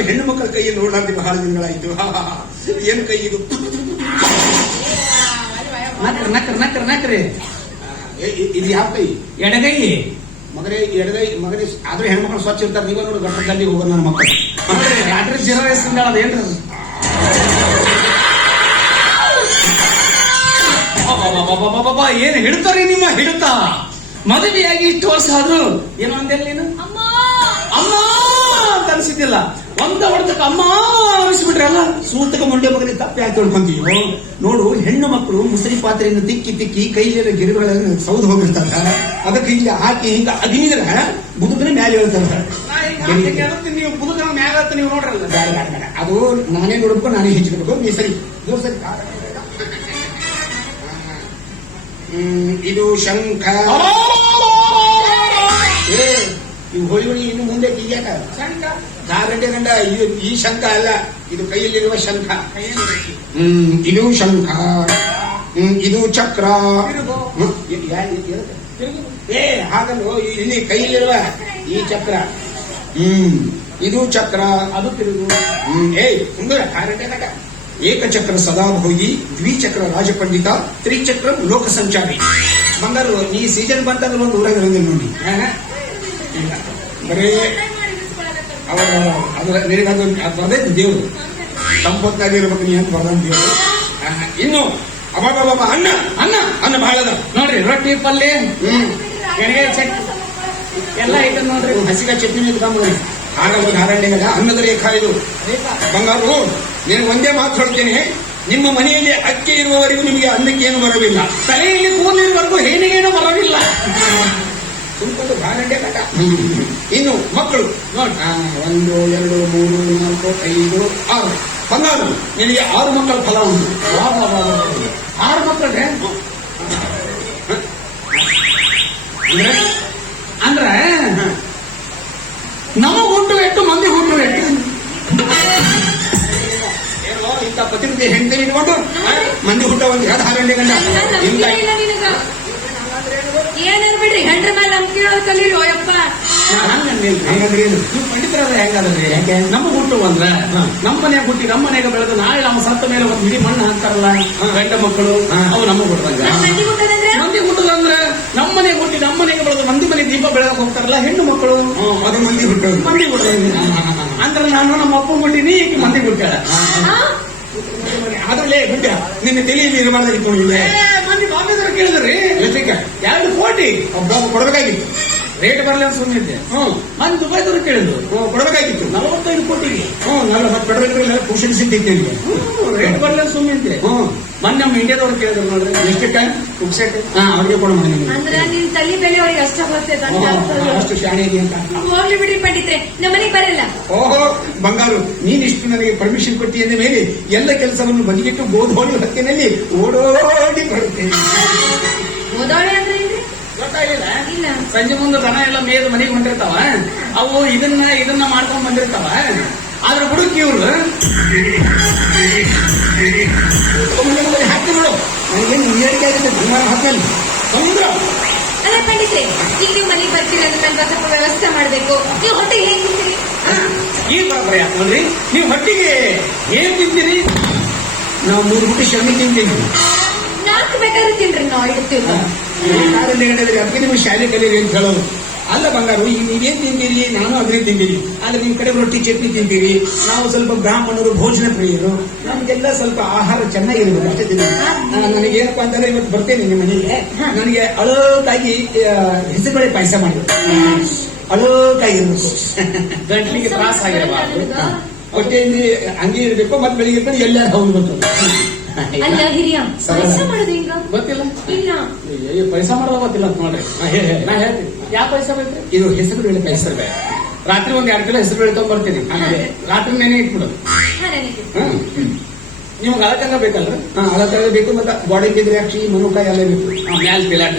ನಾನು ಹೆಣ್ಣು ಮಕ್ಕಳ ಕೈಯಲ್ಲಿ ನೋಡಾರ್ದು ಬಹಳ ದಿನಗಳಾಯ್ತು. ಏನು ಕೈ ಇದು? ನಕ್ರಿ ಇದು ಯಾವ ಕೈ? ಎಡಗೈ ಎಡಗೈ ಮಗನೇ. ಆದ್ರೆ ಹೆಣ್ಮಕ್ಳು ಸ್ವಚ್ಛ ಇರ್ತಾರೆ. ನೀವ ನೋಡಿ ಗಟ್ಟದಲ್ಲಿ ಹೋಗೋದು ನನ್ನ ಮಕ್ಕಳು. ರಾತ್ರಿ ಜೀರೋ ವಯಸ್ಸಿಂದ ಅದೇನ್ರಿ? ಏನ್ ಹಿಡ್ತಾರಿ ನಿಮ್ಮ ಹಿಡಿತ? ಮದುವೆಯಾಗಿ ಇಷ್ಟು ವರ್ಷ ಆದ್ರು ಏನು ಅಂದೇಳಿ ನೀನು? ಅಮ್ಮ ಅಂತ ಅನ್ಸಿದ್ದಿಲ್ಲ. ಒಂದ ಹೊಡೆತಕ್ಕ ಅಮ್ಮ ಅನಿಸ್ಬಿಟ್ರಲ್ಲ. ಸೂತಕ ಮುಂಡೆ ಮಗನಿಗೆ ತಪ್ಪೆ ಹಾಕಿ ಹೊಡ್ಕೊಂತೀವಿ. ನೋಡು, ಹೆಣ್ಣು ಮಕ್ಕಳು ಮುಸರಿ ಪಾತ್ರೆಯನ್ನು ತಿಕ್ಕಿ ಕೈಲಿರೋ ಗಿರಿಗಳನ್ನು ಸೌದು ಹೋಗಿರ್ತಾರೆ. ಅದಕ್ಕೆ ಇಲ್ಲಿ ಹಾಕಿ ಹಿಂಗ ಅಗಿದ್ರೆ ಬುದುಕನ ಮ್ಯಾಲೆ ಹೇಳ್ತಾರೆ. ನೀವು ಬುದುಕನ ಮ್ಯಾಲ ನೀವು ನೋಡ್ರಲ್ಲ. ಅದು ನಾನೇ ನೋಡ್ಬೇಕು, ನಾನೇ ಹೆಚ್ಚಿಡ್ಬೇಕು. ನೀ ಸರಿ ಸರಿ. ಇದು ಶಂಖ. ಇವು ಹೋಳಿ ಇನ್ನು ಮುಂದೆ ಈಗ್ಯಾಕ ಶಂಖ ಗಂಟೆ ಗಂಡ. ಈ ಶಂಖ ಅಲ್ಲ, ಇದು ಕೈಯಲ್ಲಿರುವ ಶಂಖ. ಇದು ಶಂಖ. ಇದು ಚಕ್ರ. ಹಾಗಲ್ಲ, ಇಲ್ಲಿ ಕೈಯಲ್ಲಿರುವ ಈ ಚಕ್ರ. ಇದು ಚಕ್ರ. ಅದು ತಿರುಗು. ಸುಂದರ ಗಂಟೆ ಗಂಡ. ಏಕಚಕ್ರ ಸದಾಭೋಗಿ, ದ್ವಿಚಕ್ರ ರಾಜಪಂಡಿತ, ತ್ರಿಚಕ್ರ ಲೋಕ ಸಂಚಾರಿ. ಬಂಗಾರು ಈ ಸೀಸನ್ ಬಂತಂದ್ರೆ ಒಂದು ಊರಾಗ ನೋಡಿ. ಬರೇ ಬರ್ದೈತಿ ದೇವ್ರು. ಸಂಪತ್ನಾಗ ಇರ್ಬೇಕು ನೀ ಅಂತ ಬರ್ದಂತ ದೇವ್ರು. ಇನ್ನು ಅಬ್ಬಾಬಾಬಾ ಅನ್ನ ಅನ್ನ ಅನ್ನ ಬಹಳ ಅದ ನೋಡ್ರಿ. ರೊಟ್ಟಿ ಪಲ್ಯ ಎಲ್ಲ ಐಟಮ್ ನೋಡ್ರಿ. ಹಸಿಗ ಚಟ್ನಿ ಇಟ್ಕೊಂಡ್ರಿ. ಹಾಗಲ್ಲ ಧಾರಣೆಗಲ್ಲ ಅನ್ನದ ರೇಖಾ ಇದು. ಬಂಗಾರು, నేను ಒಂದೇ ಮಾತು ಹೇಳ್ತೇನೆ. ನಿಮ್ಮ ಮನೆಯಲ್ಲಿ ಅಕ್ಕಿ ಇರುವವರೆಗೂ ನಿಮಗೆ ಅನ್ನಕ್ಕೆ ಏನು ಬರವಿಲ್ಲ. ತಲೆಯಲ್ಲಿ ಕೂದಲಿರುವವರೆಗೂ ಹೇನಿಗೇನು ಬರವಿಲ್ಲ. ಸುಮ್ಕೊಂಡು ಧಾರಣೆ ಕಟ. ಇನ್ನು ಮಕ್ಕಳು ನೋಡಿ, 1 2 3 4 5 6. ಬಂಗಾರು, ನಿನಗೆ 6 ಮಕ್ಕಳ ಫಲ ಉಂಟು. 6 ಮಕ್ಕಳಿಗೆ ಅಂದ್ರೆ ನಮಗ್ ಹುಟ್ಟು ಎಷ್ಟು, ಮಂದಿ ಹುಟ್ಟು ಎಷ್ಟು. ಇಂಥ ಪತ್ರಿಕೆ ಹೆಂಡತಿ ಇಟ್ಕೊಂಡು ಮಂದಿ ಹುಟ್ಟ ಒಂದು ಧಾರಣೆ ಗಂಡ ಏನೇನ್ ಬಿಡ್ರಿ. ಹೆಂಡ್ರ ಮೇಲೆ ನಮ್ ಕೇಳೋದು ಕಲೀರಿ. ಯಪ್ಪ ನೀವು ಪಂಡಿತರಾದ್ರೆ ಹೆಂಗಾದ್ರಿ? ಯಾಕೆ ನಮಗ್ ಹುಟ್ಟು ಅಂದ್ರ ನಮ್ಮ ಮನೆಯಾಗ ಹುಟ್ಟಿ ನಮ್ಮ ಮನೆಯಾಗ ಬೆಳೆದು ನಾಳೆ ನಮ್ಮ ಸತ್ತ ಮೇಲೆ ಒಂದು ಇಡೀ ಮಣ್ಣು ಹಾಕ್ತಾರಲ್ಲ ಗಂಡ ಮಕ್ಕಳು, ಅವು ನಮಗ್ ಹುಟ್ಟದಂಗ. ಮಂದಿ ಹುಟ್ಟದಂದ್ರ ನಮ್ಮ ಮನೆಗೆ ಹುಟ್ಟಿ ನಮ್ಮ ಮನೆಗೆ ಬೆಳೆದು ಮಂದಿ ಮನೆ ದೀಪ ಬೆಳಕ್ ಹೋಗ್ತಾರಲ್ಲ ಹೆಣ್ಣು ಮಕ್ಕಳು. ಅದು ಮಂದಿ ಹುಟ್ಟೋದು. ಮಂದಿ ಹುಟ್ಟದ ಅಂದ್ರೆ ನಾನು ನಮ್ಮ ಅಪ್ಪ ಹುಟ್ಟಿನಿ, ಈಗ ಮಂದಿ ಹುಟ್ಟಾಳ. ಅದ್ರಲ್ಲೇ ಗುಡ್ಡ ನಿನ್ನ ತಲೆಯಲ್ಲಿ ಇರಬಾರ್ದಾಗಿತ್ತು. ಮಂದಿ ಬಾಂಬೆದವ್ರು ಕೇಳಿದ್ರಿ 2 ಕೋಟಿ ಒಬ್ಬ ಕೊಡಬೇಕಾಗಿತ್ತು. ರೇಟ್ ಬರಲಿ ಅಂತ ಸುಮ್ಮನಿದ್ದೆ. ಮಂದಿ ದುಬೈದವ್ರು ಕೇಳಿದ್ರು ಕೊಡಬೇಕಾಗಿತ್ತು 45 ಕೋಟಿಗೆ. 40 ಪೆಟ್ರೋಲ್ ಪುರುಷನ್ ಸಿಗ್ತೈತೆ. ರೇಟ್ ಬರಲಿ ಅಂತ ಸುಮ್ಮನಿದ್ದೆ. ಮೊನ್ನೆ ನಮ್ಮ ಇಂಡಿಯಾದವ್ರು ಕೇಳಿದ್ರು ನೋಡ್ರಿ, ಎಷ್ಟಕ್ಕೆ ಪುಕ್ಸೆಟ್. ಅವ್ರಿಗೆ ಕೊಡ ಮಾಡಿ. ಅಂದ್ರೆ ನಿನ್ ತಲೆ ಬೆಲೆ ಅವ್ರಿಗೆ ಅಷ್ಟ ಗೊತ್ತೈತ. ಅಷ್ಟು ಶಾಣೆ ಇದೆ ಅಂತ. ಹೋಗ್ಲಿ ಬಿಡ್ರಿ ಪಂಡಿತ್ರೆ, ನಮ್ಮನೆಗೆ ಬರಲ್ಲ. ಓಹೋ ಬಂಗಾರು, ನೀನಿಷ್ಟು ನನಗೆ ಪರ್ಮಿಷನ್ ಕೊಟ್ಟಿ ಅಂದ ಮೇಲೆ ಎಲ್ಲ ಕೆಲಸವನ್ನು ಬದಿಗಿಟ್ಟು ಗೋಧೋಳಿ ಹೊತ್ತಿನಲ್ಲಿ ಓಡೋಡಿ ಬರುತ್ತೇನೆ. ಓದೋಳೆ ಅಂದ್ರೆ ಗೊತ್ತಾಗಿಲ್ಲ. ಇಲ್ಲ. ಸಂಜೆ ಮುಂದೆ ದನ ಎಲ್ಲ ಮೇದ ಮನೆಗೆ ಹೊಂಟಿರ್ತಾವ. ಅವು ಇದನ್ನ ಮಾಡ್ಕೊಂಡ್ ಬಂದಿರ್ತಾವ. ಆದ್ರೆ ಹುಡುಕಿ ಇವ್ರು ಹಾಕಿ ನೋಡು. ನನಗೇನು ಏರಿಕೆ ಆಗುತ್ತೆ ಬಂಗಾರ ಹಾಕಲ್ಲಿ ಸಮುದ್ರ. ಅಲ್ಲ ಪಂಡಿತ್ರೆ, ಈಗ ನೀವು ಮನೆಗೆ ಬರ್ತೀರ ಅಂದ್ರೆ ನಾನು ಸ್ವಲ್ಪ ವ್ಯವಸ್ಥೆ ಮಾಡ್ಬೇಕು. ನೀವು ಹೊಟ್ಟೆಗೆ ಹೇಗೆ ತಿಂತೀರಿ? ಈ ಬರೋಬ್ಬರಿ ಯಾಕೆ ನೋಡ್ರಿ. ನೀವು ಹೊಟ್ಟಿಗೆ ಏನ್ ತಿಂತೀರಿ? ನಾವು 3 ಗುಟ್ಟಿ ಶಮಿ ತಿಂತೀನಿ. 4 ಬೇಕಾದ್ರೆ ತಿನ್ರಿ, ನಾವು ಇಡ್ತೀವಿ. ಅದಕ್ಕೆ ನಿಮ್ಗೆ ಶಾಲೆ ಕಲೀರಿ ಅಂತ ಹೇಳೋದು ಅಲ್ಲ ಬಂಗಾರು. ಈಗ ನೀವೇನ್ ತಿಂತೀರಿ? ನಾನು ಅದನ್ನೇ ತಿಂತೀರಿ. ಆದ್ರೆ ನಿಮ್ ಕಡೆ ರೊಟ್ಟಿ ಚಟ್ನಿ ತಿಂತೀರಿ. ನಾವು ಸ್ವಲ್ಪ ಬ್ರಾಹ್ಮಣರು, ಭೋಜನ ಪ್ರಿಯರು. ನಮ್ಗೆಲ್ಲ ಸ್ವಲ್ಪ ಆಹಾರ ಚೆನ್ನಾಗಿರ್ಬೇಕು ಅಷ್ಟೇ ತಿಂತೀವಿ. ನನಗೇನಪ್ಪಾ ಅಂತಂದ್ರೆ ಇವತ್ತು ಬರ್ತೇನೆ ನಿಮ್ಮ ಮನೆಗೆ. ನನಗೆ ಅಳೋದಾಗಿ ಹೆಸರುಬೇಳೆ ಪಾಯಸ ಮಾಡಿದ್ರು. ಅಳೋದಾಗಿರ್ಬೇಕು, ಗಂಟ್ಲಿಗೆ ತ್ರಾಸ ಆಗಿರಬಾರ್ದು. ಹೊಟ್ಟೆಯಲ್ಲಿ ಹಂಗೆ ಇರ್ಬೇಕು. ಮತ್ತೆ ಬೆಳಿಗ್ಗೆ ಎಲ್ಲಾರು ಹೌದು ಬರ್ತದೆ. ಅಲ್ಲ ಹಿರಿಯ, ಪಾಯಸ ಮಾಡೋದು ಹಿಂಗ ಗೊತ್ತಿಲ್ಲ. ಇಲ್ಲ, ಪಾಯಸ ಮಾಡೋದು ಗೊತ್ತಿಲ್ಲ ಅಂತ ನೋಡ್ರಿ. ನಾ ಹೇಳ್ತೀನಿ ಯಾವ ಪಾಯಸ ಬೇಕ್ರಿ? ಇದು ಹೆಸರು ಬೇಳೆ ಪಾಯಸ. ರಾತ್ರಿ 1-2 ಕಿಲೋ ಹೆಸರು ಬೇಳೆ ತಗೊಂಡ್ಬರ್ತೀನಿ. ರಾತ್ರಿ ನೆನೆ ಇಟ್ಬಿಡೋದು. ನಿಮ್ಗೆ ಅಳಕಂಗ ಬೇಕಲ್ರಿ? ಅಳಕಾಗ ಬೇಕು. ಮತ್ತೆ ಬಾಡಿ ದ್ರಾಕ್ಷಿ, ಮನುಕಾಯಿ ಎಲ್ಲ ಬೇಕು. ಮ್ಯಾಲ್ ಪಿಲಾಟ್